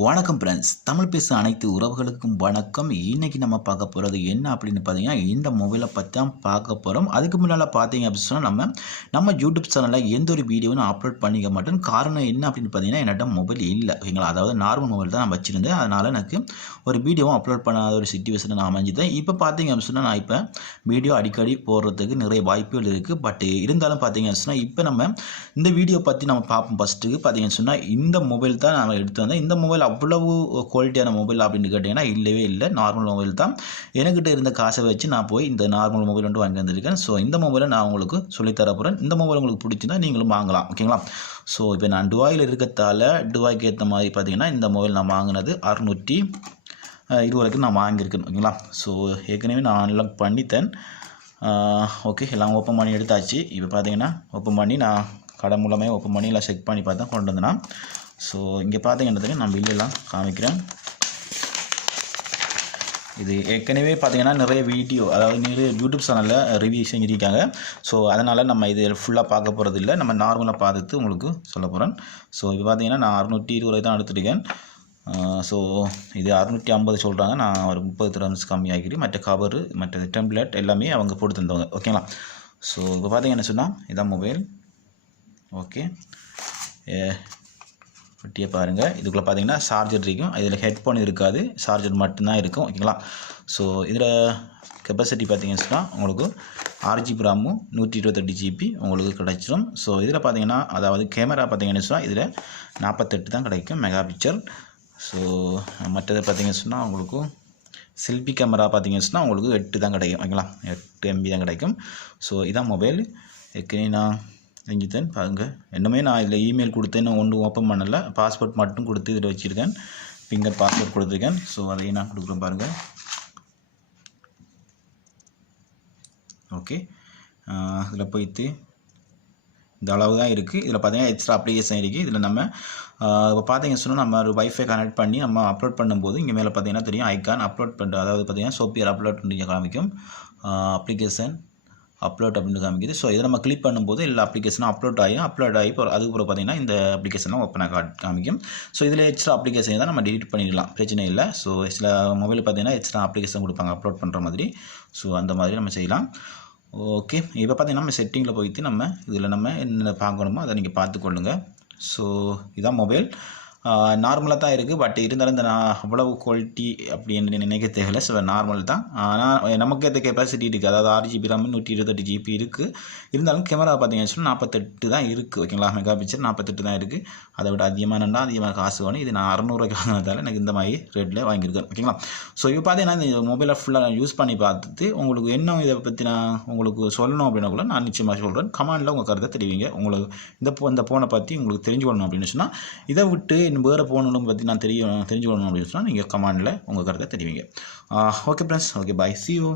வணக்கம் ஃப்ரெண்ட்ஸ், தமிழ் பேசும் அனைத்து உறவுகளுக்கும் வணக்கம். இன்றைக்கி நம்ம பார்க்க போகிறது என்ன அப்படின்னு பார்த்தீங்கன்னா, இந்த மொபைலை பற்றி தான் பார்க்க போகிறோம். அதுக்கு முன்னால் பார்த்தீங்க அப்படின்னு சொன்னால் நம்ம யூடியூப் சேனலில் எந்த ஒரு வீடியோவும் நான் அப்லோட் பண்ணிக்க மாட்டேன். காரணம் என்ன அப்படின்னு பார்த்தீங்கன்னா, என்னிட்ட மொபைல் இல்லை, ஓகேங்களா. அதாவது நார்மல் மொபைல் தான் நான் வச்சுருந்தேன். அதனால் எனக்கு ஒரு வீடியோவும் அப்லோட் பண்ணாத ஒரு சிச்சுவேஷனை நான் அமைஞ்சுதேன். இப்போ பார்த்தீங்க அப்படின்னு சொன்னால், நான் இப்போ வீடியோ அடிக்கடி போடுறதுக்கு நிறைய வாய்ப்புகள் இருக்குது. பட் இருந்தாலும் பார்த்தீங்க அப்படின்னு சொன்னால், இப்போ நம்ம இந்த வீடியோ பற்றி நம்ம பார்ப்போம். ஃபஸ்ட்டுக்கு பார்த்தீங்கன்னு சொன்னால், இந்த மொபைல் தான் நான் எடுத்து வந்தேன். இந்த மொபைல் அவ்வளவு குவாலிட்டியான மொபைல் அப்படின்னு கேட்டிங்கன்னா இல்லவே இல்லை, நார்மல் மொபைல் தான். என்கிட்ட இருந்த காசை வச்சு நான் போய் இந்த நார்மல் மொபைல் வந்து வாங்கி வந்திருக்கேன். ஸோ இந்த மொபைலை நான் உங்களுக்கு சொல்லித்தர போகிறேன். இந்த மொபைல் உங்களுக்கு பிடிச்சிருந்தா நீங்களும் வாங்கலாம், ஓகேங்களா. ஸோ இப்போ நான் டுபாயில் இருக்கிறதால டுபாய்க்கு ஏற்ற மாதிரி பார்த்தீங்கன்னா இந்த மொபைல் நான் வாங்கினது 620 வரைக்கும் நான் வாங்கியிருக்கேன், ஓகேங்களா. ஸோ ஏற்கனவே நான் அன்லாக் பண்ணித்தேன். ஓகே, எல்லாம் ஓப்பன் பண்ணி எடுத்தாச்சு. இப்போ பார்த்தீங்கன்னா ஓப்பன் பண்ணி நான் கடை மூலமாக ஓப்பன் பண்ணி எல்லாம் செக் பண்ணி பார்த்தா கொண்டு வந்தேன்னா. ஸோ இங்கே பார்த்தீங்கன்றதுக்கு நான் பில்லெல்லாம் காமிக்கிறேன். இது ஏற்கனவே பார்த்தீங்கன்னா நிறைய வீடியோ, அதாவது நிறைய யூடியூப் சேனலில் ரிவ்யூ செஞ்சுருக்காங்க. ஸோ அதனால் நம்ம இது ஃபுல்லாக பார்க்க போகிறது இல்லை, நம்ம நார்மலாக பார்த்துட்டு உங்களுக்கு சொல்ல போகிறேன். ஸோ இது பார்த்தீங்கன்னா நான் 620 தான் எடுத்துருக்கேன். ஸோ இது 650 சொல்கிறாங்க. நான் ஒரு 30 திரம்ஸ் கம்மியாகிட்டு மற்ற கவரு மற்ற டெம்ப்ளேட் எல்லாமே அவங்க போட்டு தந்தவங்க, ஓகேங்களா. ஸோ இப்போ பார்த்தீங்கன்னு சொன்னால் இதான் மொபைல். ஓகே, ஒட்டியே பாருங்கள். இதுக்குள்ளே பார்த்தீங்கன்னா சார்ஜர் இருக்கும். இதில் ஹெட்ஃபோன் இருக்காது, சார்ஜர் மட்டும்தான் இருக்கும், ஓகேங்களா. ஸோ இதில் கெப்பாசிட்டி பார்த்தீங்கன்னு சொன்னால் உங்களுக்கு 6GB ராமும் 128 GB உங்களுக்கு கிடைச்சிடும். ஸோ இதில் பார்த்தீங்கன்னா அதாவது கேமரா பார்த்தீங்கன்னு சொன்னால் இதில் 48 தான் கிடைக்கும் மெகா பிக்சல். ஸோ மற்றது பார்த்தீங்கன்னு சொன்னால் உங்களுக்கு செல்ஃபி கேமரா பார்த்தீங்கன்னு சொன்னால் உங்களுக்கு 8 தான் கிடைக்கும், ஓகேங்களா. 8 MB தான் கிடைக்கும். ஸோ இதான் மொபைல். ஏற்கனவே நான் செஞ்சுத்தேன் பாருங்கள். இன்னுமே நான் இதில் இமெயில் கொடுத்தேன், நான் ஒன்றும் ஓப்பன் பண்ணலை. பாஸ்வேர்ட் மட்டும் கொடுத்து இதில் வச்சுருக்கேன், ஃபிங்கர் பாஸ்வேர்ட் கொடுத்துருக்கேன். ஸோ அதையும் நான் கொடுக்குறேன் பாருங்கள். ஓகே, இதில் போய்த்து இந்த அளவு தான் இருக்குது. இதில் பார்த்தீங்கன்னா எக்ஸ்ட்ரா அப்ளிகேஷன் இருக்குது. இதில் நம்ம இப்போ பார்த்தீங்கன்னு சொன்னால் நம்ம ஒரு வைஃபை கனெக்ட் பண்ணி நம்ம அப்லோட் பண்ணும்போது இங்கே மேலே பார்த்தீங்கன்னா தெரியும் ஐக்கான் அப்லோட் பண்ணுற, அதாவது பார்த்தீங்கன்னா சாஃப்ட்வேர் அப்லோட் பண்ணி காமிக்கும். அப்ளிகேஷன் அப்லோட் அப்படின்னு காமிக்குது. ஸோ இதை நம்ம கிளிக் பண்ணும்போது எல்லா அப்ளிகேஷனும் அப்லோட் ஆகி அதுக்கப்புறம் பார்த்தீங்கன்னா இந்த அப்ளிகேஷன்லாம் ஓப்பனாக காமிக்கும். ஸோ இதில் எக்ஸ்ட்ரா அப்ளிகேஷன் தான் நம்ம டெலிட் பண்ணிடலாம், பிரச்சனை இல்லை. ஸோ சில மொபைல் பார்த்தீங்கன்னா எக்ஸ்ட்ரா அப்ளிகேஷன் கொடுப்பாங்க அப்லோட் பண்ணுற மாதிரி. ஸோ அந்த மாதிரி நம்ம செய்யலாம். ஓகே, இப்போ பார்த்தீங்கன்னா நம்ம செட்டிங்கில் போயிட்டு நம்ம இதில் நம்ம என்ன பார்க்கணுமோ அதை நீங்கள் பார்த்துக்கொள்ளுங்கள். ஸோ இதான் மொபைல் நார்மலாக தான் இருக்குது. பட் இருந்தாலும் இந்த நான் அவ்வளவு குவாலிட்டி அப்படின்னு நினைக்க தேவையில்லை. ஸோ நார்மல் தான். ஆனால் நமக்கு ஏற்ற கெப்பாசிட்டி இருக்குது, அதாவது 6GB RAM 128 GB இருக்குது. இருந்தாலும் கேமரா பார்த்தீங்கன்னு சொன்னால் 48 தான் இருக்குது, ஓகேங்களா. மெகா பிக்சல் 48 தான் இருக்குது. அதை விட அதிகமாக காசு வேணும். இது நான் 600 வாங்கினதால எனக்கு இந்த மாதிரி ரேட்டில் வாங்கியிருக்கேன், ஓகேங்களா. ஸோ இப்போ பார்த்தீங்கன்னா இந்த மொபைலை ஃபுல்லாக யூஸ் பண்ணி பார்த்துட்டு உங்களுக்கு என்ன இதை பற்றி நான் உங்களுக்கு சொல்லணும் அப்படின்னா கூட நான் நிச்சயமாக சொல்கிறேன். கமெண்டில் உங்கள் கருத்தை தெரிவிங்க. உங்களுக்கு இந்த ஃபோனை பற்றி உங்களுக்கு தெரிஞ்சுக்கணும் அப்படின்னு சொன்னால், இதை விட்டு வேறு ஃபோனும் பற்றி நான் தெரிஞ்சுக்கணும் அப்படின்னு சொன்னால் நீங்கள் கமெண்டில் உங்கள் கருத்தை தெரிவிங்க. Okay friends, okay, bye, see you.